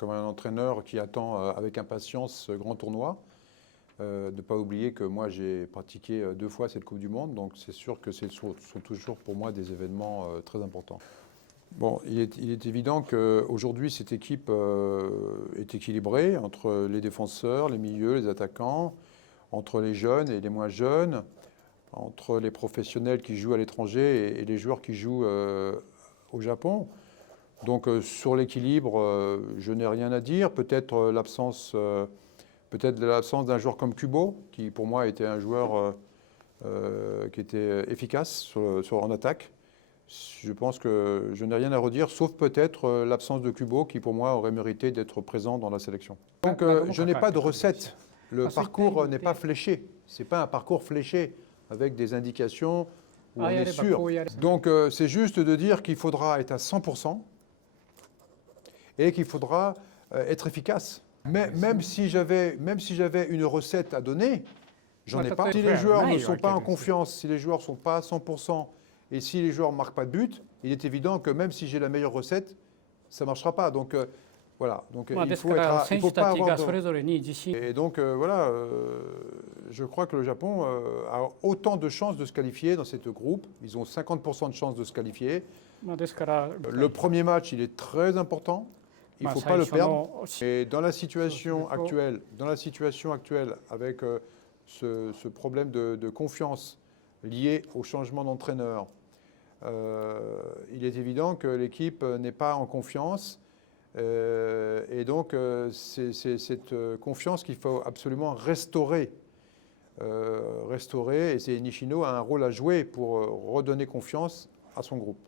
comme un entraîneur qui attend avec impatience ce grand tournoi. Ne pas oublier que moi j'ai pratiqué 2 fois cette Coupe du Monde, donc c'est sûr que ce sont toujours pour moi des événements très importants. Bon, il est évident qu'aujourd'hui cette équipe est équilibrée entre les défenseurs, les milieux, les attaquants, entre les jeunes et les moins jeunes, entre les professionnels qui jouent à l'étranger et les joueurs qui jouent au Japon. Donc sur l'équilibre, je n'ai rien à dire. Peut-être l'absence d'un joueur comme Kubo, qui pour moi était un joueur qui était efficace en attaque. Je pense que je n'ai rien à redire, sauf peut-être l'absence de Kubo, qui pour moi aurait mérité d'être présent dans la sélection. Donc je n'ai pas de recette. Le parcours n'est pas fléché. Ce n'est pas un parcours fléché avec des indications où on est sûr. Donc c'est juste de dire qu'il faudra être à 100% et qu'il faudra être efficace. Mais même si j'avais une recette à donner, j'en ai pas. Si les joueurs ne sont pas en confiance, si les joueurs ne sont pas à 100%, et si les joueurs ne marquent pas de but, il est évident que même si j'ai la meilleure recette, ça ne marchera pas. Donc voilà. Donc il faut pas avoir de... Et donc voilà, je crois que le Japon a autant de chances de se qualifier dans cette groupe. Ils ont 50% de chances de se qualifier. Le premier match, il est très important. Il ne faut pas le perdre. Et dans la situation actuelle, avec ce problème de confiance lié au changement d'entraîneur, il est évident que l'équipe n'est pas en confiance. Et donc, c'est cette confiance qu'il faut absolument restaurer. Et c'est Nishino a un rôle à jouer pour redonner confiance à son groupe.